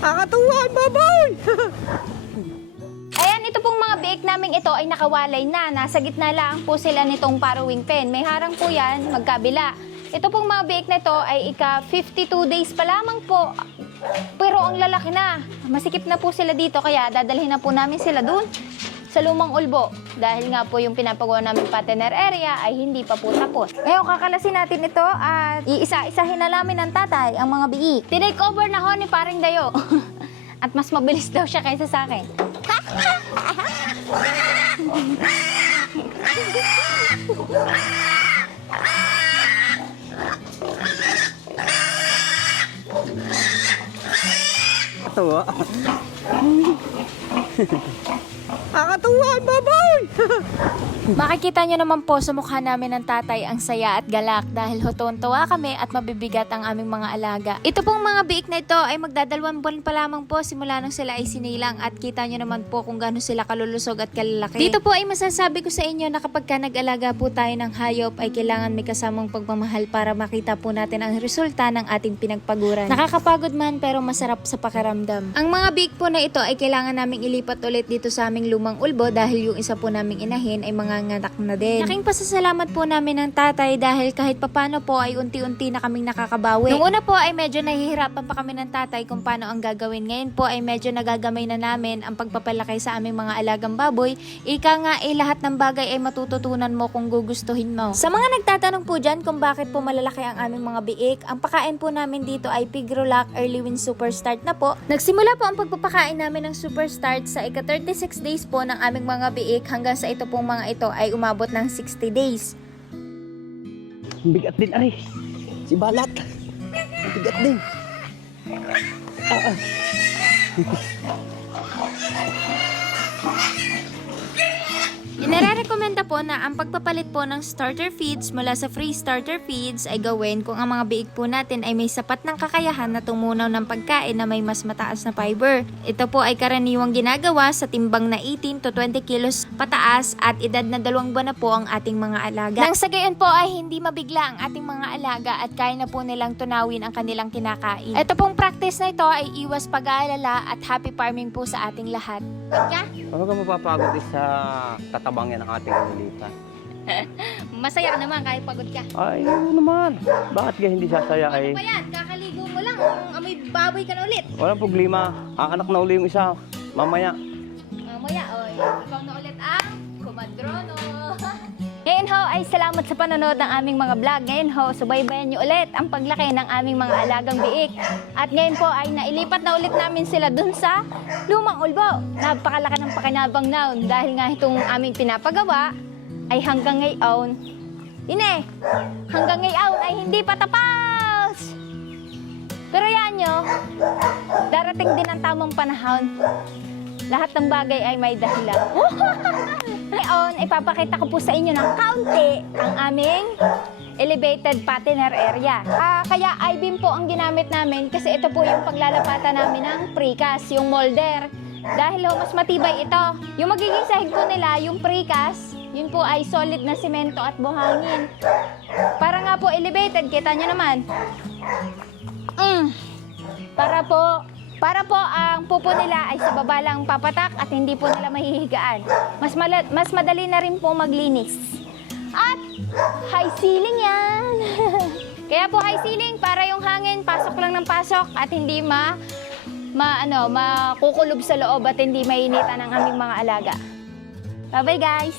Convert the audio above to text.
Kakatuwa, baboy! Ayan, ito pong mga biik namin ito ay nakawalay na. Nasa gitna lang po sila nitong parawing pen. May harang po yan, magkabila. Ito pong mga biik na ito ay ika 52 days pa lamang po. Pero ang lalaki na. Masikip na po sila dito kaya dadalhin na po namin sila dun sa Lumang Ulbo. Dahil nga po yung pinapagawa namin partner area ay hindi pa po tapos. Ngayon kakalasin natin ito at iisa-isahin na namin ng tatay ang mga biik. Tinake over na ho ni Paring Dayo. At mas mabilis daw siya kaysa sa akin. Kakatuwa. Kakatuwa, baboy! Makikita nyo naman po sa mukha namin ng tatay ang saya at galak dahil tuwan-tuwa kami at mabibigat ang aming mga alaga. Ito pong mga biik na ito ay magdadalawang buwan pa lamang po simula nang sila ay sinilang at kita nyo naman po kung gaano sila kalulusog at kalalaki. Dito po ay masasabi ko sa inyo na kapag ka nag-alaga po tayo ng hayop ay kailangan may kasamang pagmamahal para makita po natin ang resulta ng ating pinagpaguran. Nakakapagod man pero masarap sa pakiramdam. Ang mga biik po na ito ay kailangan naming ilipat ulit dito sa aming Lumang Ulbo dahil yung isa po naming inahin ay mga nganak na din. Laking pasasalamat po namin ng tatay dahil kahit papano po ay unti-unti na kaming nakakabawi. Nung una po ay medyo nahihirapan pa kami ng tatay kung paano ang gagawin. Ngayon po ay medyo nagagamay na namin ang pagpapalaki sa aming mga alagang baboy. Ika nga lahat ng bagay ay matututunan mo kung gugustuhin mo. Sa mga nagtatanong po dyan kung bakit po malalaki ang aming mga biik, ang pakain po namin dito ay Pigrolac Early Win Super Start na po. Nagsimula po ang pagpapakain namin ng Super Start sa ika 36 days po ng aming mga biik hanggang sa ito pong mga ito ay umabot ng 60 days. Bigat din, ay. Si Balat. Bigat din. Inirekomenda po na ang pagpapalit po ng starter feeds mula sa free starter feeds ay gawin kung ang mga biik po natin ay may sapat ng kakayahan na tumunaw ng pagkain na may mas mataas na fiber. Ito po ay karaniwang ginagawa sa timbang na 18 to 20 kilos pataas at edad na 2 buwan na po ang ating mga alaga. Nang sa gayon po ay hindi mabigla ang ating mga alaga at kaya na po nilang tunawin ang kanilang kinakain. Ito pong practice na ito ay iwas pag-aalala at happy farming po sa ating lahat. Ano ka mapapagod sa tatabang yan ng ating inilitan? Masaya ka naman kahit pagod ka. Ay, ano naman. Bakit ka hindi sasaya ay? Ano ba yan? Kakaligo mo lang. Amoy baboy ka na ulit. Walang problema. Aanak na uli yung isa. Mamaya. Mamaya, oy. Ikaw na ulit ang kumadrono. Ngayon ho ay salamat sa panonood ng aming mga vlog. Ngayon ho, subaybayan nyo ulit ang paglaki ng aming mga alagang biik. At ngayon po ay nailipat na ulit namin sila dun sa Lumang Ulbo. Napakalaki ng pakinabang noon dahil nga itong aming pinapagawa ay hanggang ngayon, hanggang ngayon ay hindi pa tapos. Pero yan nyo, darating din ang tamang panahon. Lahat ng bagay ay may dahilan. Ngayon, ipapakita ko po sa inyo ng kaunti ang aming elevated partner area. Kaya I-beam po ang ginamit namin kasi ito po yung paglalapatan namin ng precast, yung molder. Dahil mas matibay ito. Yung magiging sahig po nila, yung precast, yun po ay solid na simento at buhangin. Para nga po elevated, kita nyo naman. Para po ang pupo nila ay sa baba lang papatak at hindi po nila mahihigaan. Mas madali na rin po maglinis. At high ceiling yan. Kaya po high ceiling para yung hangin pasok lang ng pasok at hindi makukulob sa loob at hindi mainitan ang aming mga alaga. Bye-bye guys!